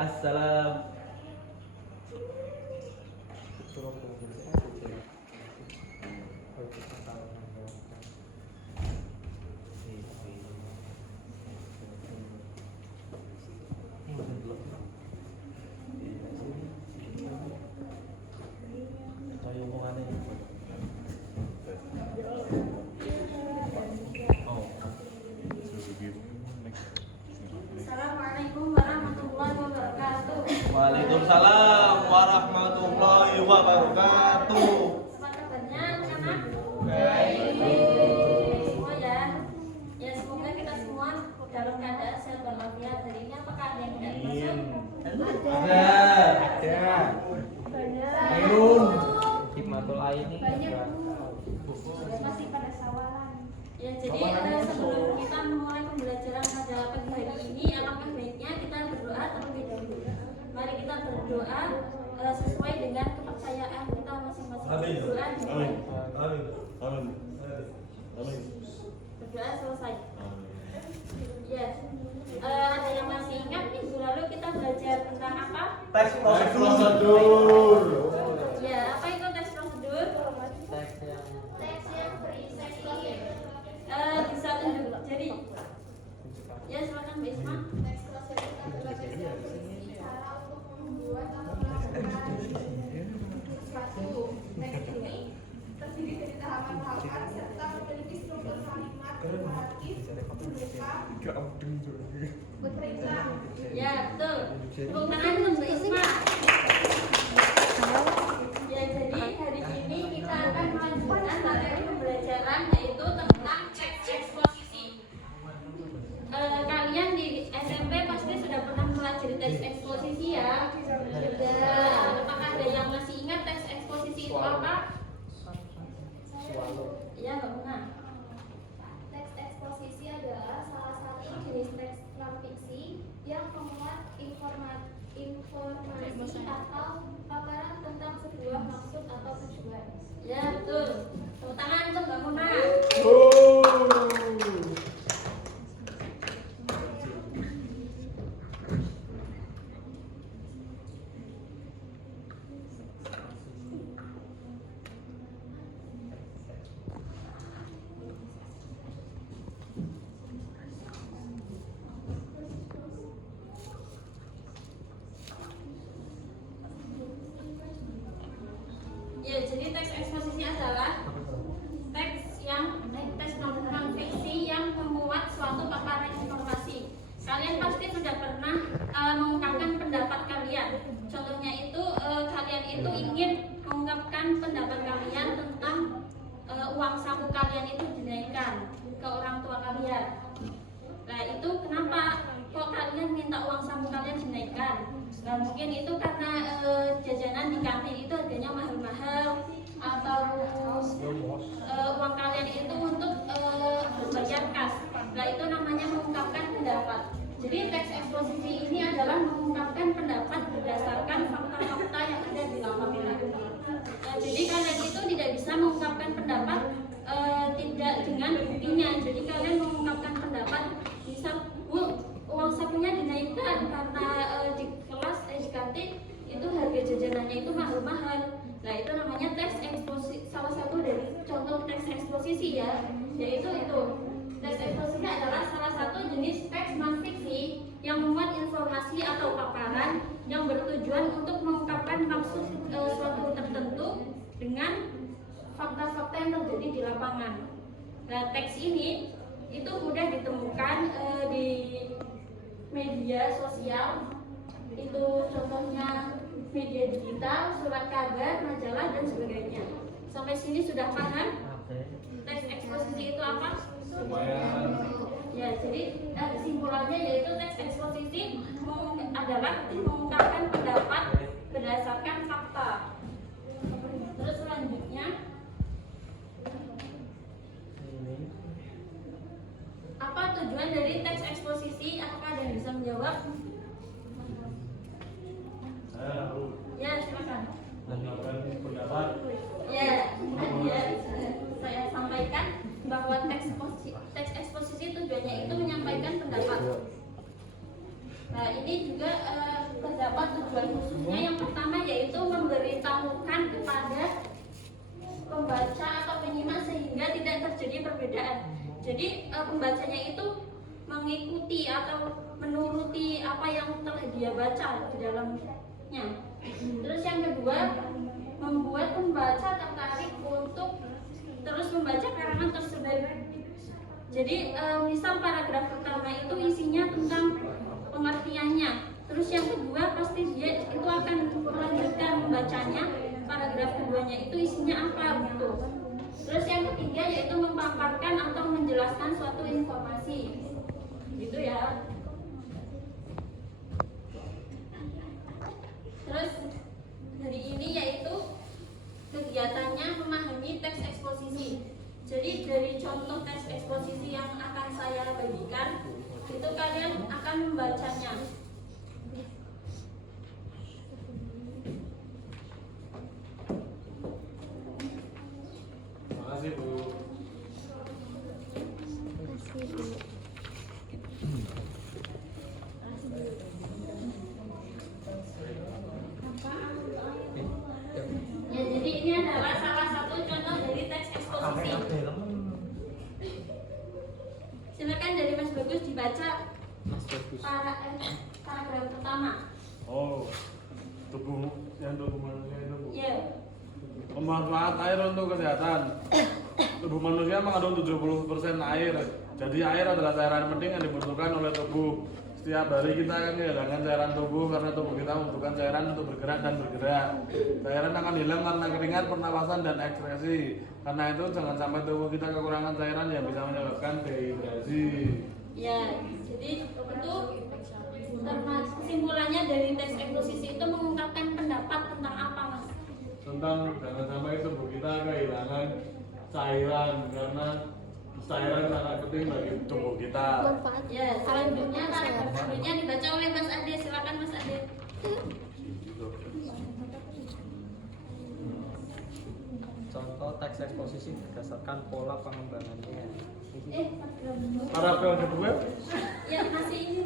Assalam. Assalamualaikum warahmatullahi wabarakatuh. Waalaikumsalam warahmatullahi wabarakatuh. Apa kabarnya anak-anak? Baik. Semua ya. Ya semoga kita semua dalam keadaan sehat walafiat. Hari ini apakah ada yang tidak masuk? Ada. Ainun. Hikmatul Aini. Masih pada sawalan. Ya jadi sebelum kita memulai pembelajaran pada pagi hari ini, alangkah baiknya kita berdoa terlebih dahulu. Mari kita berdoa sesuai dengan kepercayaan kita masing-masing. Amin. Berdoa dimulai. Amin. Amin. Amin. Berdoa selesai. Ya, ada yang masih ingat minggu lalu kita belajar tentang apa? Tes prosedur. Ya, apa itu tes prosedur? Teks yang berisi bisa tunjuk. Jadi, ya silakan Mbak Isma. Teks prosedur adalah tes yang berisi cara untuk membuat atau melakukan suatu. Teks ini terdiri dari tahapan-tahapan serta memiliki struktur kalimat imperatif, mereka, berperintah. Ya, betul. Tepuk tangan untuk Mbak Isma. Ya, jadi hari ini kita akan melanjutkan materi pembelajaran yaitu tentang teks eksposisi. Kalian di SMP pasti sudah pernah mempelajari teks eksposisi ya. Sudah. Apakah ada yang masih ingat teks eksposisi itu apa? Ya, Mbak Muna. Teks eksposisi adalah salah satu jenis teks non-fiksi yang memuat informasi atau paparan tentang sebuah maksud atau tujuan. Ya, betul. Tepuk tangan untuk Mbak Muna. Ya, jadi teks eksposisi adalah teks non-fiksi yang memuat suatu paparan informasi. Kalian pasti sudah pernah mengungkapkan pendapat kalian. Contohnya itu kalian itu ingin mengungkapkan pendapat kalian tentang uang saku kalian itu dinaikkan ke orang tua kalian. Nah, itu kenapa kok kalian minta uang saku kalian dinaikkan? Nah, mungkin itu karena jajanan di kantin itu harganya mahal-mahal, atau uang kalian itu untuk berbayar kas. Nah, itu namanya mengungkapkan pendapat. Jadi teks eksposisi ini adalah mengungkapkan pendapat berdasarkan fakta-fakta yang ada di lapangan. Jadi kalian itu tidak bisa mengungkapkan pendapat tidak dengan buktinya. Jadi kalian mengungkapkan pendapat bisa uang sakunya dinaikkan karena di kelas di kantin itu harga jajanannya itu mahal-mahal. Nah, itu namanya teks eksposisi. Salah satu dari contoh teks eksposisi ya, yaitu itu. Teks eksposisi adalah salah satu jenis teks non-fiksi yang memuat informasi atau paparan yang bertujuan untuk mengungkapkan maksud suatu tertentu dengan fakta-fakta yang terjadi di lapangan. Nah, teks ini itu mudah ditemukan di media sosial. Itu contohnya media digital, surat kabar, majalah, dan sebagainya. Sampai sini sudah paham? Teks eksposisi itu apa? Ya, jadi kesimpulannya yaitu teks eksposisi adalah mengungkapkan pendapat berdasarkan fakta. Terus selanjutnya, apa tujuan dari teks eksposisi? Apakah ada yang bisa menjawab? Ya, silakan. Pendapat. Ya, saya sampaikan bahwa teks eksposisi tujuannya itu menyampaikan pendapat. Nah, ini juga terdapat tujuan khususnya. Yang pertama yaitu memberitahukan kepada pembaca atau penyimak sehingga tidak terjadi perbedaan. Jadi pembacanya itu mengikuti atau menuruti apa yang telah dia baca di dalamnya. Terus yang kedua, membuat pembaca tertarik untuk terus membaca karangan tersebut. Jadi misal paragraf pertama itu isinya tentang pengertiannya. Terus yang kedua pasti dia itu akan melanjutkan membacanya. Paragraf keduanya itu isinya apa gitu. Terus yang ketiga yaitu memaparkan atau menjelaskan suatu informasi. Gitu ya. Terus dari ini yaitu kegiatannya memahami teks eksposisi. Jadi dari contoh teks eksposisi yang akan saya bagikan, itu kalian akan membacanya. Makasih Bu. Ya, jadi ini adalah salah satu contoh dari teks eksposisi. Silakan dari Mas Bagus dibaca Mas Bagus. paragraf pertama. Oh, tubuh manusia itu Bu. Ya, Pemanfaat air untuk kesehatan. Tubuh manusia mengandung 70% air. Jadi air adalah cairan penting yang dibutuhkan oleh tubuh. Setiap hari kita akan kehilangan cairan tubuh karena tubuh kita membutuhkan cairan untuk bergerak dan bergerak. Cairan akan hilang karena keringat, pernapasan, dan ekspresi. Karena itu jangan sampai tubuh kita kekurangan cairan yang bisa menyebabkan dehidrasi. ya. Jadi itu kesimpulannya dari teks eksposisi itu mengungkapkan pendapat tentang apa, Mas? Tentang jangan sampai tubuh kita kehilangan cairan karena cairan sangat penting bagi tubuh kita. Ya, selanjutnya paragraf selanjutnya dibaca oleh Mas Ade. Silakan Mas Ade. Contoh teks eksposisi berdasarkan pola pengembangannya. Paragraf kedua, Ya, masih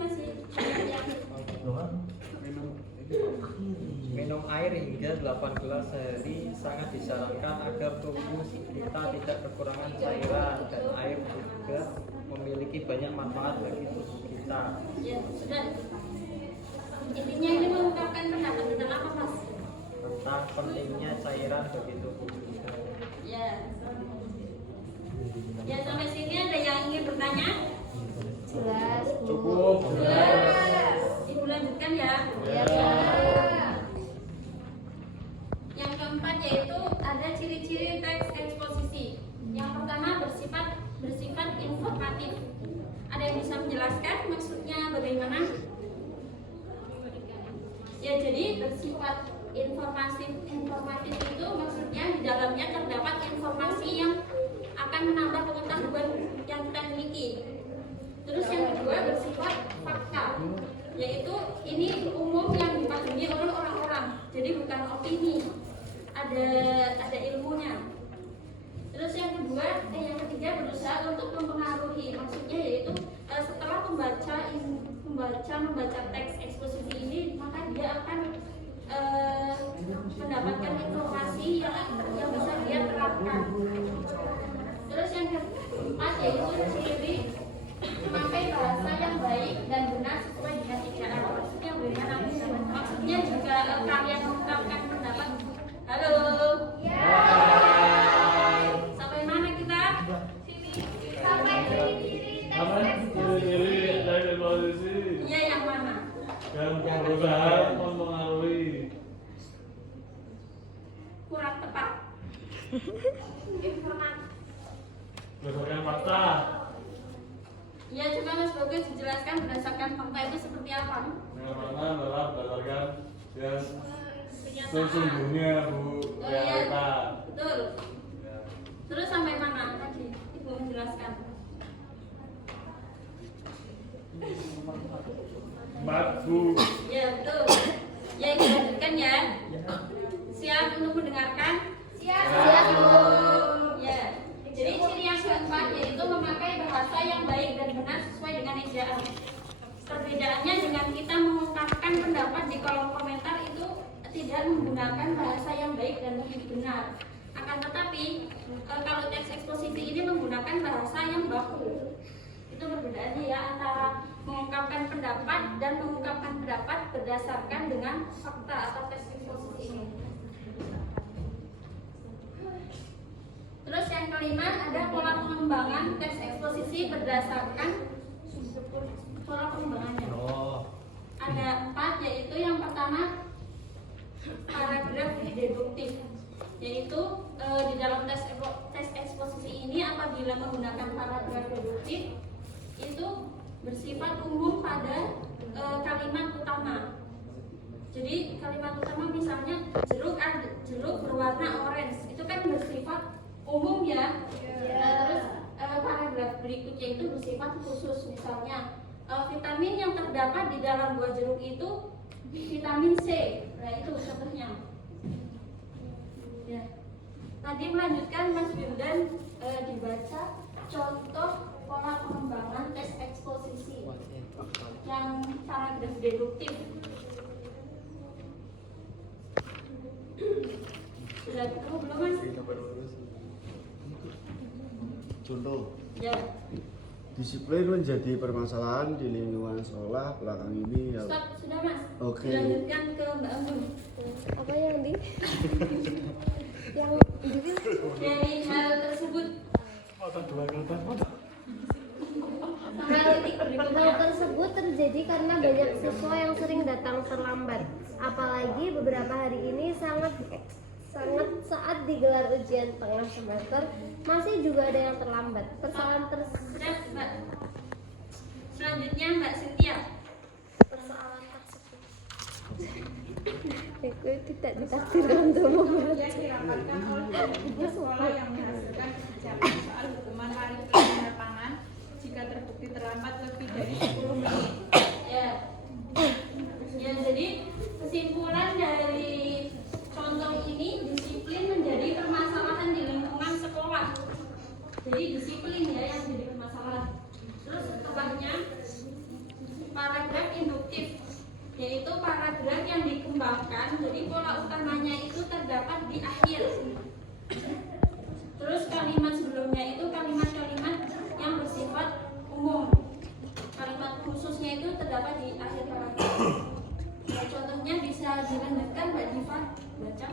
Minum air hingga 8 gelas sehari sangat disarankan agar tubuh kita tidak kekurangan cairan, dan air juga memiliki banyak manfaat bagi tubuh kita. Ya, sudah. Intinya ini mengungkapkan pendapat tentang apa, Mas? Tentang pentingnya cairan bagi tubuh kita. Ya. Ya, sampai sini ada yang ingin bertanya? Jelas. cukup. Jelas. Ibu lanjutkan ya. Ya. Yang keempat yaitu ada ciri-ciri teks eksposisi. Yang pertama bersifat informatif. Ada yang bisa menjelaskan maksudnya bagaimana? Ya, jadi bersifat informatif itu maksudnya di dalamnya terdapat informasi yang akan menambah pengetahuan yang kita miliki. Terus yang kedua bersifat fakta, yaitu ini umum yang dipahami oleh orang-orang, jadi bukan opini, ada ilmunya. Terus yang ketiga berusaha untuk mempengaruhi, maksudnya yaitu setelah membaca teks eksposisi ini, maka dia akan mendapatkan informasi yang bisa dia terapkan. Terus yang keempat yaitu ciri memakai bahasa yang baik dan benar sesuai dengan ejaan. Maksudnya bagaimana? Maksudnya jika kalian mengungkapkan pendapat, halo. Sampai mana kita? Sini. Sampai ciri-ciri Apa? Ciri-ciri dari posisi Iya, yang mana? yang berusaha mempengaruhi. Kurang tepat. Informatif. Berdasarkan fakta. Ya, coba Mas Bagus dijelaskan berdasarkan fakta itu seperti apa? Yang pertama adalah berdasarkan yang Kenyataan. sesungguhnya Bu, Oh realita. iya, betul. Ya. Terus sampai mana tadi? Ibu menjelaskan. Empat Bu. Ya, betul. Ya, ibu lanjutkan ya. Siap untuk mendengarkan? Siap. Ya. Jadi ciri yang keempat yaitu memakai bahasa yang baik dan benar sesuai dengan ejaan. Perbedaannya dengan kita ujian menggunakan bahasa yang baik dan lebih benar. Akan tetapi kalau teks eksposisi ini menggunakan bahasa yang baku. Itu perbedaannya ya antara mengungkapkan pendapat dan mengungkapkan pendapat berdasarkan dengan fakta atau teks eksposisi ini. Terus yang kelima ada pola pengembangan teks eksposisi berdasarkan pola pengembangannya. Ada 4, yaitu yang pertama paragraf deduktif, yaitu di dalam tes eksposisi ini apabila menggunakan paragraf deduktif itu bersifat umum pada kalimat utama. Jadi kalimat utama misalnya jeruk berwarna orange, itu kan bersifat umum ya. Terus paragraf berikutnya itu bersifat khusus, misalnya vitamin yang terdapat di dalam buah jeruk itu vitamin C. Nah itu contohnya. Ya. Tadi melanjutkan Mas Wildan dibaca contoh pola pengembangan tes eksposisi yang paragraf deduktif. Sudah ketemu belum Mas? Contoh, Ya. disiplin menjadi permasalahan di lingkungan sekolah belakang ini. Stop, sudah Mas. Oke. Dilanjutkan ke Mbak Anggun. Apa yang di yang Dari hal tersebut Foto 2 kata foto. hal titik berikutnya. hal tersebut terjadi karena banyak siswa yang sering datang terlambat. Apalagi beberapa hari ini sangat saat digelar ujian tengah semester masih juga ada yang terlambat. Persoalan Sudah, Mbak. Selanjutnya Mbak Cynthia. persoalan tersebut itu tidak ditakdirkan untuk membaca. Yang dirapatkan oleh panitia sekolah yang menghasilkan kebijakan soal hukuman lari ke lapangan jika terbukti terlambat lebih dari 10 menit. Ya. Ya, jadi kesimpulan dari contoh ini, disiplin menjadi permasalahan di lingkungan sekolah. Jadi disiplin ya yang jadi permasalahan. Terus setelahnya paragraf induktif, yaitu paragraf yang dikembangkan. Jadi pola utamanya itu terdapat di akhir. Terus kalimat sebelumnya itu kalimat-kalimat yang bersifat umum. Kalimat khususnya itu terdapat di akhir paragraf. Ya, contohnya bisa dilanjutkan Mbak Diva baca.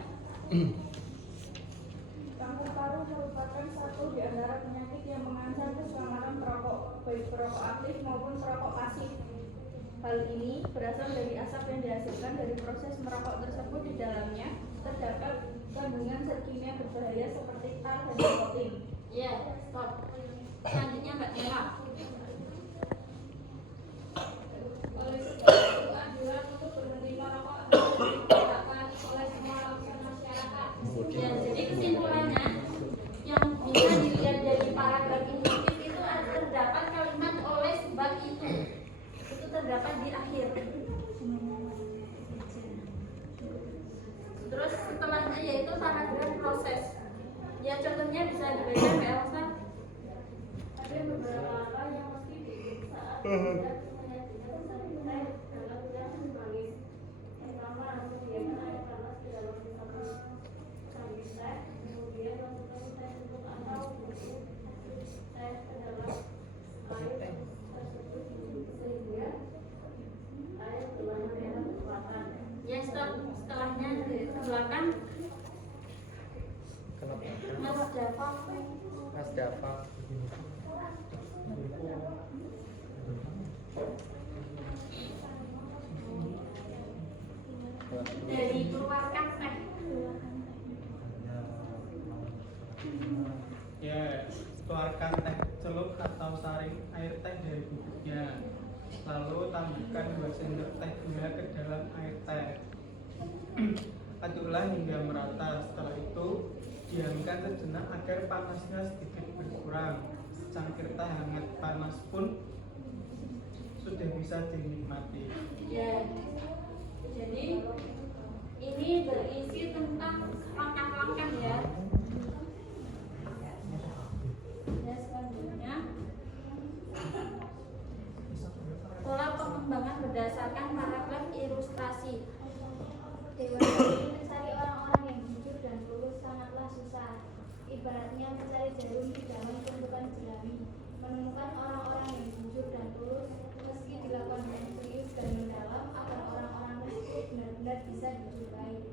Kanker paru merupakan satu di antara penyakit yang mengancam keselamatan perokok, baik perokok aktif maupun perokok pasif. Hal ini berasal dari asap yang dihasilkan dari proses merokok tersebut. Di dalamnya terdapat kandungan zat kimia berbahaya seperti tar dan nikotin. Ya, stop. Selanjutnya Mbak Nela. Oleh sebab itu, anjuran untuk berhenti merokok harus ditegakkan oleh semua lapisan masyarakat. Ya, jadi kesimpulannya yang bisa dilihat dari paragraf induktif itu terdapat kalimat oleh sebab itu terdapat di akhir. Terus setelahnya yaitu paragraf proses. Ya, contohnya bisa dibaca Mbak Elsa. Ada beberapa hal yang mesti diperiksa saat ya, setelahnya ke belakang Mas Dava. Mas Dava. Dari keluarkan teh. Ya, keluarkan teh celup atau saring air teh dari bubuknya. Lalu tambahkan 2 sendok teh gula ke dalam air teh. Aduklah hingga merata. Setelah itu diamkan sejenak agar panasnya sedikit berkurang. Secangkir teh hangat panas pun sudah bisa dinikmati. Ya, jadi ini berisi tentang langkah-langkah ya. Ya, selanjutnya pola pengembangan berdasarkan paragraf ilustrasi. Terima kasih. susah. Ibaratnya mencari jarum di dalam tumpukan jerami, menemukan orang-orang yang jujur dan tulus, meski dilakukan dengan serius dan mendalam, agar orang-orang tersebut benar-benar bisa disukai.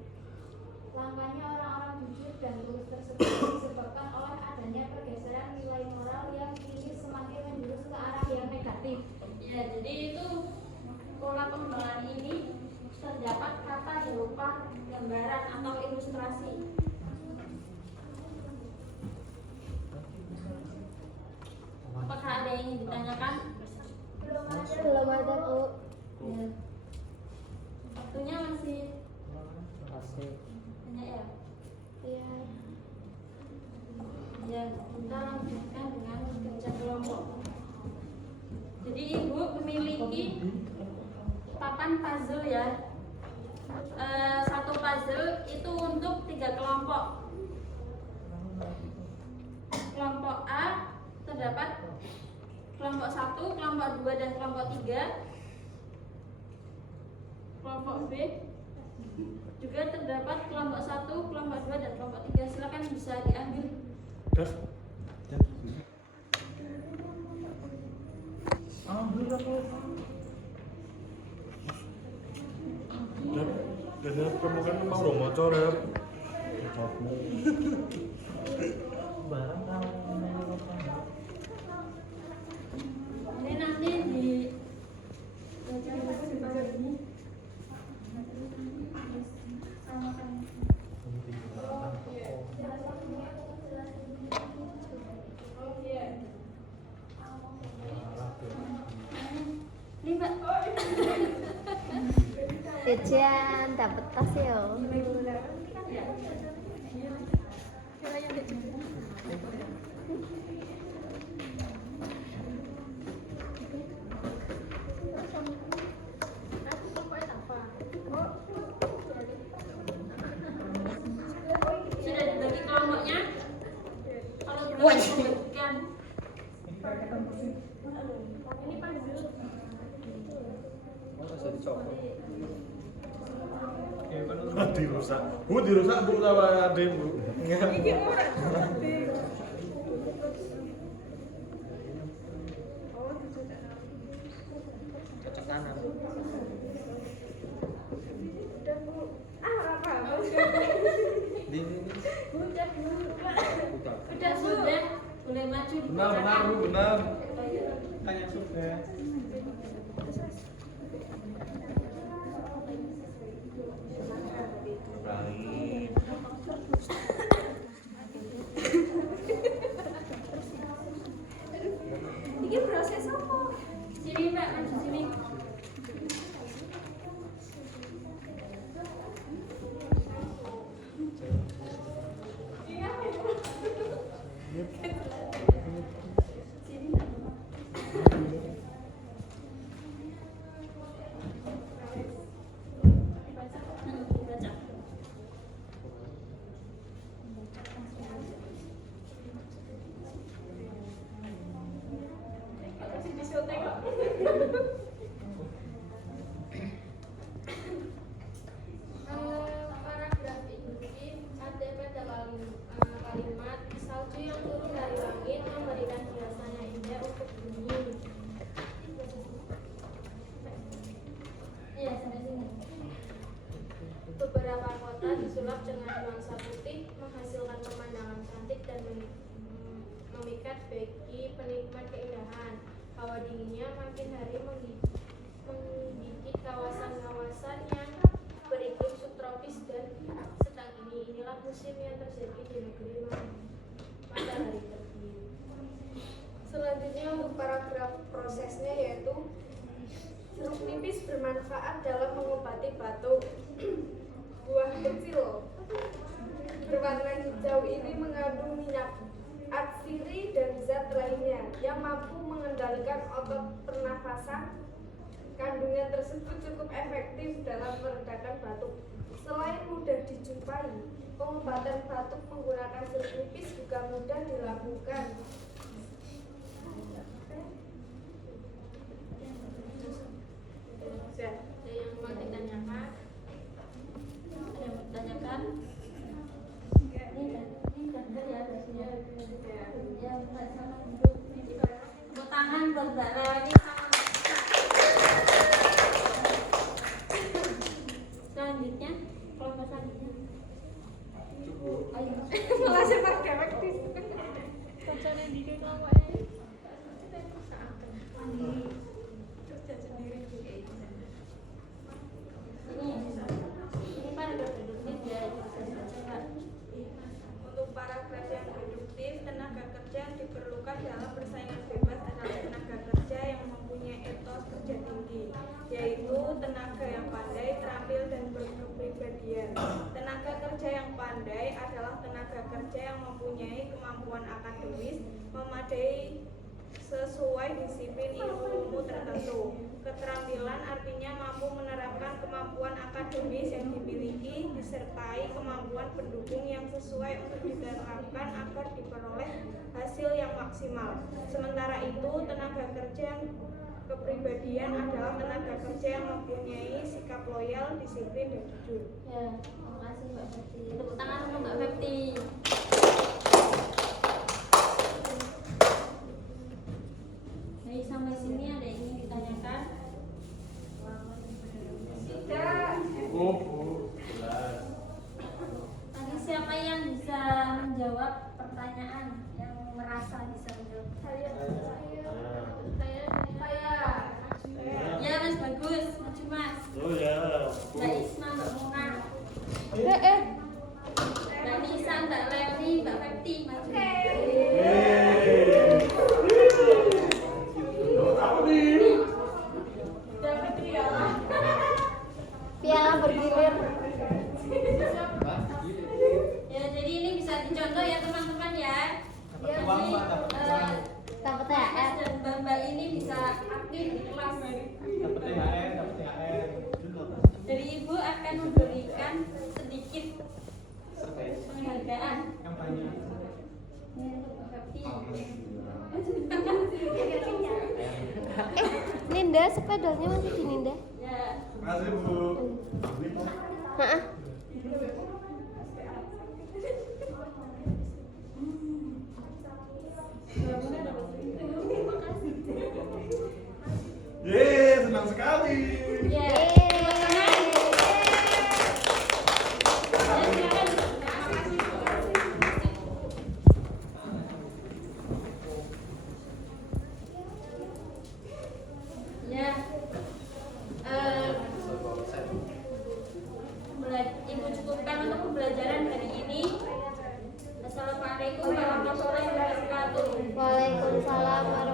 Langkahnya orang-orang jujur dan tulus tersebut disebabkan oleh adanya pergeseran nilai moral yang kini semakin menjurus ke arah yang negatif. Ya, jadi itu pola pengembangan ini terdapat kata berupa gambaran atau ilustrasi. Apakah ada yang ingin ditanyakan? Belum ada, Bu. Ya. Waktunya masih Masih banyak ya? Iya. Ya, kita lanjutkan dengan kerja kelompok. Jadi ibu memiliki papan puzzle ya. Satu puzzle itu untuk 3 kelompok. Kelompok A terdapat kelompok 1, kelompok 2 dan kelompok 3. Kelompok B juga terdapat kelompok 1, kelompok 2 dan kelompok 3. Silakan bisa diambil. Dan kamu kan mau dong motor ya. barang Ini nanti di ini Mbak. Jajan dapat tas ya. Sudah dibagi kelompoknya? Kalau belum dibagikan. Ini puzzle. bisa dicopot. Ya, kan Dirusak. Bu dirusak Bu sama adik Bu. Cocok tanam. Di buka. Sudah, boleh maju Benar Bu, benar. tanya sudah. Ini proses apa? Sini Mbak, maju sini. Baca. Paragraf ini ada pada kalimat salju yang turun dari langit memberikan hiasannya indah untuk bumi. Iya, sampai sini. Beberapa kota disulap dengan nuansa putih menghasilkan pemandangan cantik dan memikat bagi penikmat keindahan. Hawa dinginnya makin hari menggigit kawasan-kawasan yang beriklim subtropis dan sedang ini. Inilah musim yang terjadi di negeri matahari terbit. Selanjutnya untuk paragraf prosesnya yaitu jeruk nipis bermanfaat dalam mengobati batuk. Buah kecil berwarna hijau ini mengandung minyak atsiri dan zat lainnya yang mampu mengendalikan otot pernafasan. Kandungan tersebut cukup efektif dalam meredakan batuk. Selain mudah dijumpai, pengobatan batuk menggunakan jeruk nipis juga mudah dilakukan. Ada yang mau ditanyakan? Ada yang mau ditanyakan? Ini kerja yang pandai adalah tenaga kerja yang mempunyai kemampuan akademis memadai sesuai disiplin ilmu tertentu. Keterampilan artinya mampu menerapkan kemampuan akademis yang dimiliki disertai kemampuan pendukung yang sesuai untuk diterapkan agar diperoleh hasil yang maksimal. Sementara itu, tenaga kerja yang kepribadian adalah tenaga kerja yang mempunyai sikap loyal, disiplin, dan jujur. Ya, terima kasih Mbak Fepti. Tepuk tangan untuk Mbak Fepti. Baik, sampai sini ada yang ingin ditanyakan? Tidak. Oh, jelas. Tadi siapa yang bisa menjawab pertanyaan? Yang merasa bisa menjawab? Saya. Ya, Mas Bagus, maju Mas. Oh ya. Mbak Isma, Mbak Muna, Mbak Nisa, Mbak Leli, Mbak Fepti, maju. Dapat piala. Piala bergilir. Ya, jadi ini bisa dicontoh ya teman-teman ya. Dapat uang, Pak, dapat uang. Dapat Mas THR. dan Mbak ini bisa aktif di kelas. Dapat THR, dapat THR. Jadi Ibu akan memberikan sedikit penghargaan. Yang banyak. Ini untuk Mbak Fepti. Ninda, sepedanya masih di Ninda. Ya. Makasih Bu. Heeh. Yeay, senang sekali. Ya. Ya, Ibu cukupkan untuk pembelajaran hari ini. Assalamualaikum warahmatullahi wabarakatuh. Waalaikumsalam warahmatullahi